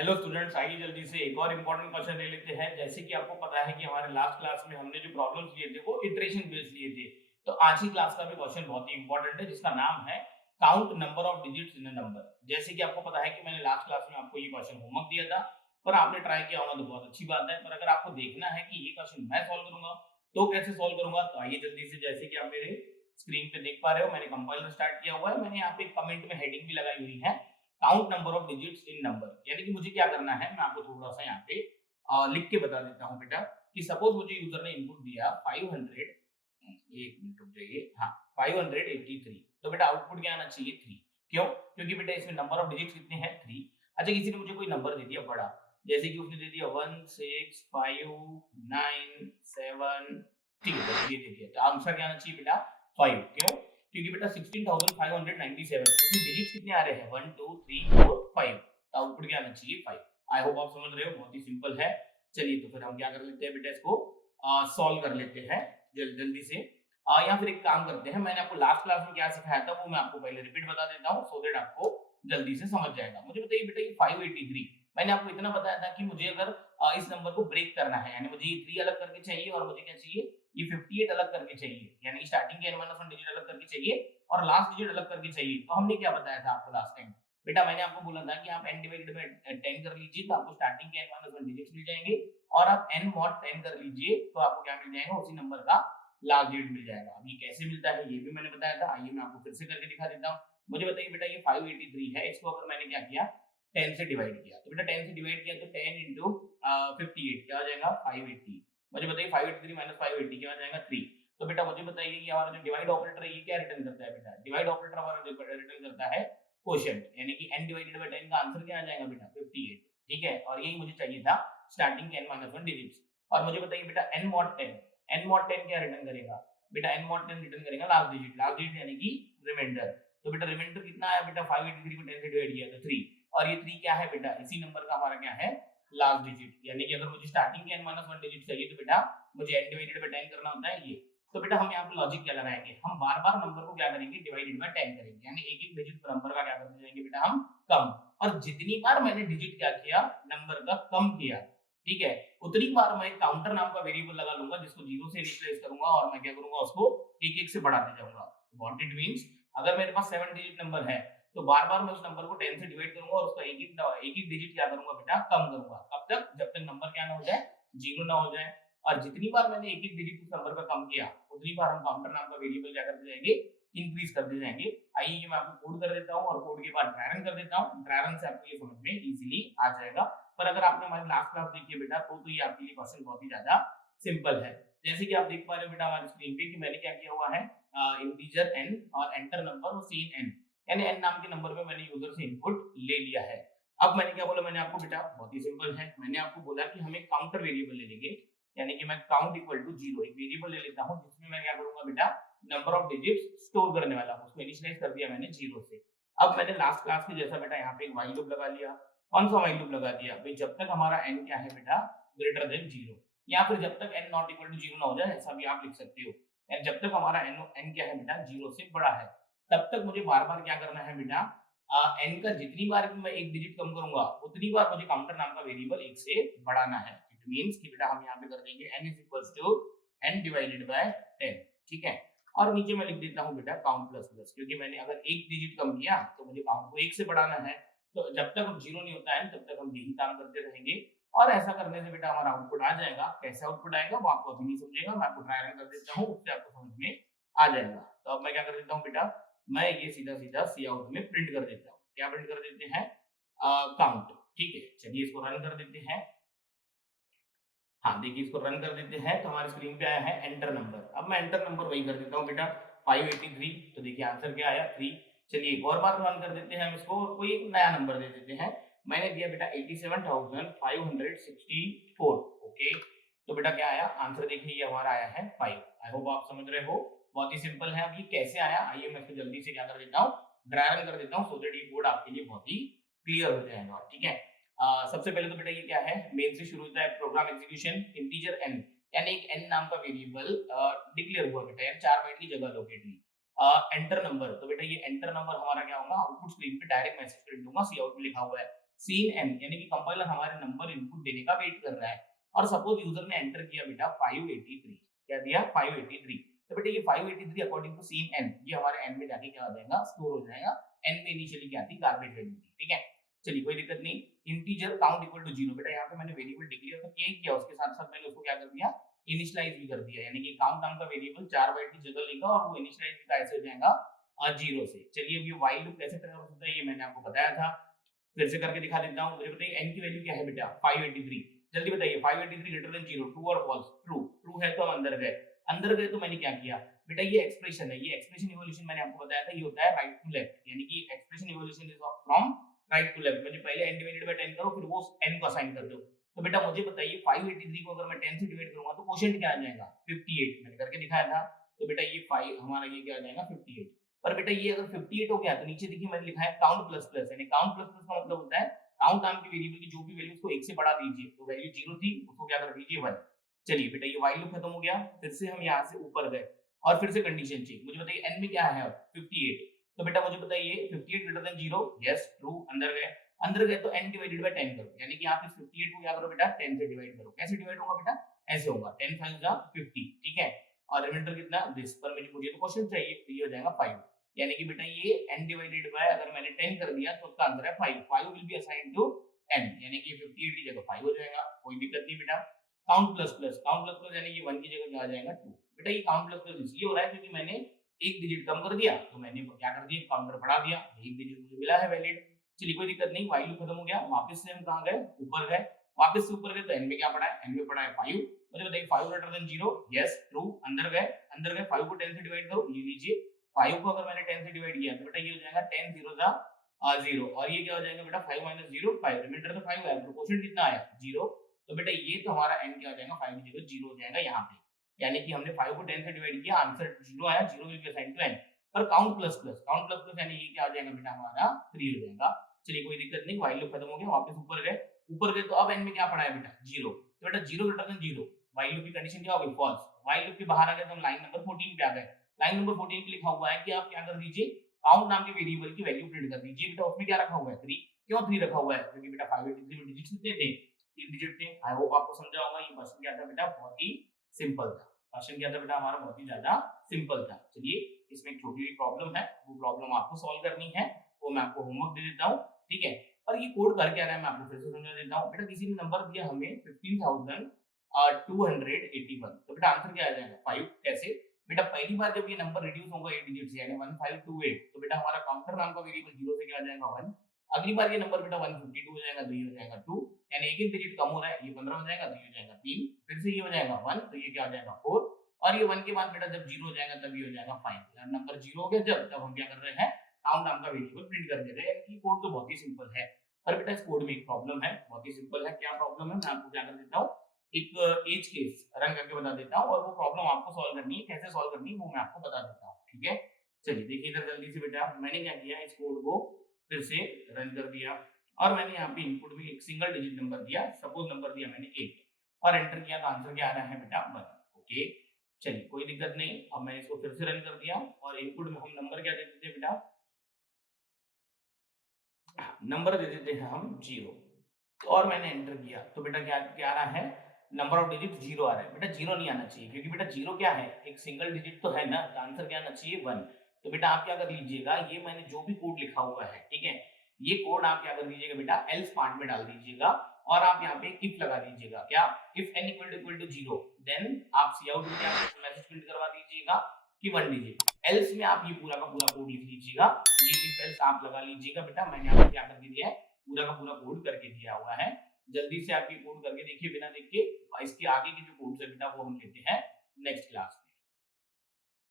Hello students, आइए जल्दी से एक और इम्पोर्टेंट क्वेश्चन ले लेते हैं। जैसे कि आपको पता है कि हमारे लास्ट क्लास में हमने जो प्रॉब्लम्स लिए थे वो इटरेशन बेस्ड लिए थे। तो आज की क्लास का भी क्वेश्चन बहुत ही इंपॉर्टेंट है जिसका नाम है count number of digits in a number. जैसे कि आपको पता है कि मैंने लास्ट क्लास में आपको ये क्वेश्चन होमवर्क दिया था, पर आपने ट्राई किया होगा तो बहुत अच्छी बात है। पर अगर आपको देखना है कि ये क्वेश्चन मैं सॉल्व करूंगा तो कैसे सॉल्व करूंगा, तो आइए जल्दी से, जैसे कि आप मेरे स्क्रीन पे देख पा रहे हो, मैंने कंपाइलर स्टार्ट किया हुआ है। मैंने यहाँ पे कमेंट में हेडिंग भी लगाई हुई है, count number of digits in number. यानी कि मुझे क्या करना है, मैं आपको थोड़ा सा यहाँ पे लिख के बता देता हूँ बेटा। कि सपोज मुझे यूजर ने इनपुट दिया 500, एक मिनट रुक जाइए, हाँ 583। तो बेटा आउटपुट क्या आना चाहिए 3। क्यों? क्योंकि बेटा इसमें नंबर ऑफ डिजिट्स कितने हैं 3। अच्छा, किसी ने मुझे कोई नंबर दे दिया बड़ा, जैसे कि उसने दे दिया 1 6 5 9 7, ठीक है चलो ये दे दिया, तो आंसर क्या आना चाहिए बेटा 5। क्यों? क्योंकि बेटा 16,597 इसमें डिजिट्स कितने आ रहे हैं 1 2 3 4 5, तो आउटपुट क्या आना चाहिए 5। आई होप आप समझ रहे हो, बहुत ही सिंपल है। चलिए तो फिर हम क्या कर लेते हैं बेटा, इसको सॉल्व कर लेते हैं जल्दी से। या फिर एक काम करते हैं, मैंने आपको लास्ट क्लास में क्या सिखाया था वो मैं आपको पहले रिपीट बता देता हूँ, सो दैट आपको जल्दी से समझ जाएगा। मुझे बताइए बेटा, ये 583 मैंने आपको इतना बताया था कि मुझे अगर इस नंबर को ब्रेक करना है, यानी मुझे ये 3 अलग करके चाहिए और मुझे क्या चाहिए, ये 58 अलग करके चाहिए, यानी स्टार्टिंग के n-1 डिजिट अलग करके चाहिए और लास्ट डिजिट अलग करके चाहिए। तो हमने क्या बताया था आपको लास्ट टाइम बेटा, मैंने आपको बोला था कि आप n डिवाइडेड बाय 10 कर लीजिए तो आपको स्टार्टिंग के n-1 डिजिट्स मिल जाएंगे, और आप n mod 10 कर लीजिए तो आपको क्या मिल जाएगा, उसी नंबर का लास्ट डिजिट मिल जाएगा। अब ये कैसे मिलता है ये भी मैंने बताया था, आइए मैं आपको फिर से करके दिखा देता हूँ। मुझे बताइए बेटा, ये 583 है, इसको अगर मैंने क्या किया 10 से डिवाइड किया, तो बेटा 10 से डिवाइड किया तो 10 into 58 क्या हो जाएगा 580। मुझे बताइए 583 माइनस 580 क्या हो जाएगा 3। तो बेटा मुझे बताइए ये हमारा जो डिवाइड ऑपरेटर है ये क्या रिटर्न करता है बेटा, डिवाइड ऑपरेटर हमारा रिटर्न करता है क्वोशिएंट, यानी कि n डिवाइडेड बाय 10 का आंसर क्या आ जाएगा बेटा 58। ठीक है, और यही मुझे चाहिए था स्टार्टिंग के n-1 डिजिट्स। और मुझे बताइए बेटा n mod 10, n mod 10 क्या रिटर्न करेगा बेटा, n mod 10 रिटर्न करेगा लास्ट डिजिट यानी कि रिमाइंडर। तो बेटा रिमाइंडर कितना आया बेटा, 583 को 10 से डिवाइड किया तो 3, और ये 3 क्या है बेटा, इसी नंबर का हमारा क्या है लास्ट डिजिट। यानी कि अगर मुझे स्टार्टिंग के n-1 डिजिट चाहिए तो बेटा मुझे n डिवाइडेड बाय 10 करना होता है ये। तो बेटा हम यहाँ पे लॉजिक क्या लगाएंगे, हम बार-बार नंबर को क्या करेंगे डिवाइडेड बाय 10 करेंगे, यानी एक-एक डिजिट नंबर का क्या करते जाएंगे बेटा हम कम। और जितनी बार मैंने डिजिट क्या किया नंबर का कम किया, ठीक है, उतनी बार मैं काउंटर नाम का वेरिएबल लगा लूंगा जिसको 0 से इनिशियलाइज करूंगा और मैं क्या करूंगा उसको एक-एक से बढ़ाते जाऊंगा। व्हाट इट मींस, अगर मेरे पास 7 डिजिट नंबर है तो बार-बार मैं उस नंबर को 10 से डिवाइड करूंगा और उसका एक-एक डिजिट क्या करूंगा बेटा कम करूंगा। कब तक, जब तक नंबर क्या ना हो जाए 0 ना हो जाए। और जितनी बार मैंने एक-एक डिजिट उस नंबर का कम किया उतनी बार हम काउंटर नाम का वेरिएबल क्या करते जाएंगे, इंक्रीज करते जाएंगे। आइए ये मैं आपको कोड कर देता हूँ और कोड के बाद ड्राई रन कर देता हूँ, ड्राई रन से आपको ये समझ में इजीली आ जाएगा। पर अगर आपने हमारी लास्ट क्लास देखी है बेटा तो ये आपके लिए क्वेश्चन बहुत ही ज्यादा सिंपल है। जैसे कि आप देख पा रहे हो बेटा हमारी स्क्रीन पे कि मैंने क्या किया हुआ है, इंटीजर n और एंटर नंबर और सीन n, यानी n नाम के नंबर में मैंने यूजर से इनपुट ले लिया है। अब मैंने क्या बोला, मैंने आपको बेटा बहुत ही सिंपल है, मैंने आपको बोला कि हम एक काउंटर वेरिएबल ले लेंगे, यानी कि मैं काउंट इक्वल टू 0 एक वेरिएबल ले लेता हूं जिसमें मैं क्या करूंगा बेटा नंबर ऑफ डिजिट्स स्टोर करने वाला हूं, उसको इनिशियलाइज कर दिया मैंने 0 से। अब मैंने लास्ट क्लास के जैसा बेटा यहाँ पे एक व्हाइल लूप लगा लिया। कौन सा व्हाइल लूप लगा दिया भाई, जब तक हमारा n क्या है बेटा ग्रेटर देन 0, या फिर जब तक n नॉट इक्वल टू 0 ना हो जाए, ऐसा भी आप लिख सकते हो। यानी जब तक हमारा n क्या है बेटा 0 से बड़ा है तब तक मुझे बार-बार क्या करना है बेटा, n का जितनी बार भी मैं एक डिजिट कम करूंगा उतनी बार मुझे काउंटर नाम का वेरिएबल एक से बढ़ाना है। इट मींस कि बेटा हम यहाँ पे कर देंगे n is equals to n divided by 10, ठीक है। और नीचे मैं लिख देता हूँ बेटा काउंट प्लस प्लस, क्योंकि मैंने अगर एक डिजिट कम किया तो मुझे काउंट को एक से बढ़ाना है। तो जब तक हम 0 नहीं होता है तब तक हम यही काम करते रहेंगे, और ऐसा करने से बेटा हमारा आउटपुट आ जाएगा। कैसे आउटपुट आएगा वो आपको अभी नहीं समझेगा, मैं आपको ट्राई रन कर देता हूँ, उससे आपको समझ में आ जाएगा। तो अब मैं क्या कर देता हूँ बेटा, मैं ये सीधा-सीधा सी आउट में प्रिंट कर देता हूँ। क्या प्रिंट कर देते हैं, काउंट, ठीक है। चलिए इसको रन कर देते हैं। हाँ, देखिए इसको रन कर देते हैं तो हमारी स्क्रीन पे आया है एंटर नंबर। अब मैं एंटर नंबर वही कर देता हूँ बेटा 583, तो देखिए आंसर क्या आया 3। चलिए एक और बार रन कर देते हैं हम इसको और कोई एक नया नंबर दे देते हैं। मैंने दिया बेटा 87,564, ओके। तो बेटा क्या आया आंसर, देखिए ये हमारा आया है 5। आई होप आप समझ रहे हो, बहुत ही सिंपल है। अब ये कैसे आया, आइए मैं इसको जल्दी से क्या कर देता हूँ, ड्राई रन कर देता हूँ, सो दैट ये कोड आपके लिए बहुत ही क्लियर हो जाएगा, ठीक है। सबसे पहले तो बेटा ये क्या है, मेन से शुरू होता है प्रोग्राम एग्जीक्यूशन, इंटीजर n, यानी एक n नाम का वेरिएबल डिक्लेयर हुआ बेटा, यानी 4 बाइट की जगह लोकेट हुई। एंटर नंबर, तो बेटा ये एंटर नंबर हमारा क्या होगा, आउटपुट स्क्रीन पे डायरेक्ट मैसेज प्रिंट होगा, सी आउट में लिखा हुआ है सीन एन, यानी कि कंपाइलर हमारे नंबर इनपुट देने का वेट कर रहा है। और सपोज यूजर ने एंटर किया बेटा 583, क्या दिया 583, तो बेटा ये 583 अकॉर्डिंग टू सीन एन, ये हमारे एन में जाके क्या हो जाएगा, स्टोर हो जाएगा। एन में इनिशियली क्या थी, गार्बेज वैल्यू थी, ठीक है। चलिए कोई दिक्कत नहीं। इंटीजर काउंट इक्वल टू 0, बेटा यहाँ पे मैंने वेरिएबल डिक्लेयर तो किया, उसके साथ साथ मैंने उसको क्या कर दिया, इनिशियलाइज भी कर दिया, यानी कि काउंट नाम का वेरिएबल 4 बाइट की जगह लेगा और वो इनिशियलाइज भी कैसे हो जाएगा, 0 से। चलिए अब ये व्हाइल लूप कैसे ट्रिगर होता है ये मैंने आपको बताया था, फिर से करके दिखा देता हूं। मुझे बताइए n की वैल्यू क्या है बेटा 583, जल्दी बताइए 583 ग्रेटर देन 0, ट्रू और फॉल्स, ट्रू, ट्रू है तो हम अंदर गए तो मैंने क्या किया बेटा, ये एक्सप्रेशन है, ये एक्सप्रेशन इवोल्यूशन मैंने आपको बताया था, ये होता है राइट टू लेफ्ट, यानी कि expression evaluation is from right to left. मुझे पहले n डिवाइडेड बाय 10 करो, फिर वो n को असाइन कर दो। तो बेटा मुझे बताइए 583 को अगर मैं 10 से डिवाइड करूंगा तो क्वोशिएंट क्या आ जाएगा, 58, मैंने करके दिखाया था। तो बेटा ये 5 हमारा ये क्या आ जाएगा 58। पर बेटा ये अगर 58 हो गया तो नीचे देखिए मैंने लिखा है काउंट प्लस प्लस, यानी काउंट प्लस प्लस का मतलब होता है काउंट नाम के वेरिएबल की जो भी वैल्यू उसको 1 से बढ़ा दीजिए, तो वैल्यू 0 थी उसको क्या कर दीजिए 1। चलिए बेटा ये व्हाइल लूप खत्म हो गया, फिर से हम यहाँ से ऊपर गए और फिर से कंडीशन चेक। मुझे बताइए n में क्या है अब 58, तो बेटा मुझे बताइए 58 ग्रेटर देन 0, यस ट्रू, अंदर गए तो n डिवाइडेड बाय 10 करो, यानी कि आप इस 58 को क्या करो बेटा 10 से डिवाइड करो। कैसे डिवाइड होगा बेटा, ऐसे होगा 10 5 जा 50, ठीक है, और रिमाइंडर कितना दिस, पर मुझे तो क्वेश्चन चाहिए, तो ये हो जाएगा 5, यानी कि बेटा ये n डिवाइडेड बाय अगर मैंने 10 कर दिया तो उसका आंसर है 5, 5 will be assigned to n, यानी कि 58 की जगह 5 हो जाएगा, कोई दिक्कत नहीं बेटा। काउंट प्लस प्लस यानी कि 1 की जगह क्या आ जाएगा 2। बेटा ये काउंट प्लस प्लस इसलिए हो रहा है क्योंकि मैंने एक डिजिट कम कर दिया, तो मैंने क्या कर दिया काउंटर बढ़ा दिया, एक डिजिट मुझे मिला है वैलिड। चलिए कोई दिक्कत नहीं, व्हाइल लूप खत्म हो गया, वापस से हम कहां गए, ऊपर गए, वापस से ऊपर गए तो n में क्या पड़ा है, n में पड़ा है 5। मुझे बताइए 5 ग्रेटर देन 0, यस ट्रू, अंदर गए 5 को 10 से डिवाइड करो, ये लीजिए 5 को अगर मैंने 10 से डिवाइड किया तो बेटा ये हो जाएगा 10 0 जा 0, और ये क्या हो जाएगा बेटा 5 - 0 5, रिमाइंडर तो 5 है, प्रोपोर्शन कितना आया 0, तो बेटा ये तो हमारा n क्या हो जाएगा 5 की जगह 0 हो जाएगा यहाँ पे, यानी कि हमने 5 को 10 से डिवाइड किया, आंसर 0 आया, 0 will be assigned to n। पर काउंट प्लस प्लस यानी ये क्या हो जाएगा बेटा हमारा 3 हो जाएगा। चलिए कोई दिक्कत नहीं, व्हाइल लूप खत्म हो गया, वापस ऊपर गए तो अब n में क्या पड़ा है बेटा 0, तो बेटा 0 ग्रेटर देन 0, व्हाइल लूप की कंडीशन क्या होगी फॉल्स। व्हाइल लूप के बाहर आ गए तो हम लाइन नंबर 14 पे आ गए, लाइन नंबर 14 पे लिखा हुआ है कि आप क्या कर दीजिए, काउंट नाम के वेरिएबल की वैल्यू प्रिंट कर दीजिए। बेटा उसमें क्या रखा हुआ है 3, क्यों 3 रखा हुआ है, क्योंकि बेटा 583 में डिजिट्स कितने थे, 3 डिजिट थे। आई होप आपको समझा होगा, ये क्वेश्चन क्या था बेटा, बहुत ही सिंपल था, क्वेश्चन क्या था बेटा हमारा, बहुत ही ज्यादा सिंपल था। चलिए इसमें एक छोटी सी प्रॉब्लम है, वो प्रॉब्लम आपको सॉल्व करनी है, वो मैं आपको होमवर्क दे देता हूँ, ठीक है। और ये कोड कर क्या रहा है मैं आपको फिर से समझा देता हूँ। बेटा किसी ने नंबर दिया हमें 15,281, तो बेटा आंसर क्या आ जाएगा 5, कैसे बेटा, पहली बार जब ये नंबर रिड्यूस होगा 8 डिजिट से, यानी 1528, तो बेटा हमारा काउंटर नाम का वेरिएबल 0 से क्या आ जाएगा 1। अगली बार ये नंबर बेटा 152 हो जाएगा, तो ये हो जाएगा 2, यानी एक एक डिजिट कम हो रहा है, ये 15 हो जाएगा, तो ये हो जाएगा 3, फिर से ये हो जाएगा 1, तो ये क्या हो जाएगा 4, और ये 1 के बाद बेटा जब 0 हो जाएगा तब ये हो जाएगा 5, यानी नंबर 0 हो गया जब, तब हम क्या कर रहे हैं, काउंट नाम का वेरिएबल प्रिंट कर दे रहे हैं। यानी कोड तो बहुत ही सिंपल है, पर बेटा इस कोड में एक प्रॉब्लम है, बहुत ही सिंपल है। क्या प्रॉब्लम है मैं आपको क्या कर देता हूँ, एक एज केस रन करके बता देता हूँ, और वो प्रॉब्लम आपको सॉल्व करनी है, कैसे सॉल्व करनी है वो मैं आपको बता देता हूँ, ठीक है। चलिए देखिए इधर जल्दी से बेटा, मैंने क्या किया, इस कोड को फिर से रन कर दिया, और मैंने यहाँ पे इनपुट में एक सिंगल डिजिट नंबर दिया, सपोज नंबर दिया मैंने 8, और एंटर किया तो आंसर क्या आ रहा है बेटा 1, ओके। चलिए कोई दिक्कत नहीं, अब मैंने इसको फिर से रन कर दिया, और इनपुट में हम नंबर क्या देते थे बेटा, नंबर दे देते हैं हम 0, और मैंने एंटर किया तो बेटा क्या क्या आ रहा है, नंबर ऑफ डिजिट 0 आ रहा है। बेटा 0 नहीं आना चाहिए, क्योंकि बेटा 0 क्या है, एक सिंगल डिजिट तो है ना, तो आंसर क्या आना चाहिए 1। तो बेटा आप क्या कर लीजिएगा, ये मैंने जो भी कोड लिखा हुआ है, ठीक है, ये कोड आप क्या कर लीजिएगा बेटा, एल्स पार्ट में डाल दीजिएगा, और आप यहाँ पे इफ लगा दीजिएगा, क्या, if n equal to 0, then आप सी आउट में मैसेज प्रिंट करवा दीजिएगा कि 1 डिजिट, एल्स में आप ये पूरा का पूरा कोड लिख लीजिएगा, ये इफ एल्स आप लगा लीजिएगा। बेटा मैंने आपको क्या कर दिया है, पूरा का पूरा कोड करके दिया हुआ है, जल्दी से आप ये कोड करके देखिए बिना देख के, इसके आगे के जो कोड्स है बेटा वो हम लेते हैं नेक्स्ट क्लास में।